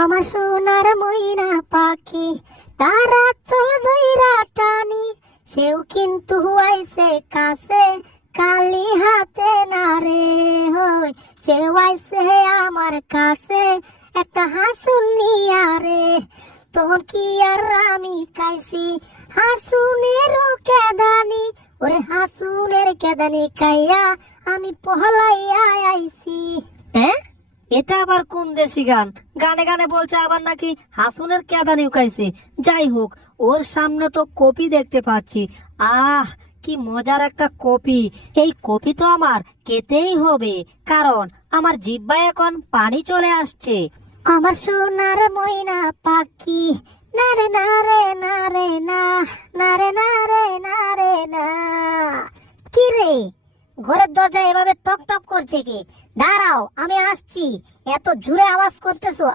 আমার সোনার ময়না পাখি তারা চল ধইরা টানি, সেও কিন্তু আইছে কাছে কালি হাতে না রে হই, সেও আইছে আমার কাছে একটা হাসুন নিয়া রে। তখন কি আর আমি কাইছি হাসুনের কেদানি, ওরে হাসুনের কেদানি কাইয়া আমি পহলাইয়া আইছি। হ্যাঁ, এটা আবার কোন দেশি গান? গানে গানে বলছে আবার নাকি হাসুনের কেদানি উকাইছে। যাই হোক, ওর সামনে তো কপি দেখতে পাচ্ছি। আহ, কি মজার একটা কপি! এই কপি তো আমার খেতেই হবে, কারণ আমার জিহ্বায় এখন পানি চলে আসছে। আমার সোনার ময়না পাখি নারে নারে নারে না, নারে নারে নারে না। কি রে, ঘরের দরজা এভাবে টক টক করছে কি? দাঁড়াও, আমি আসছি। এত জোরে আওয়াজ করতেছো,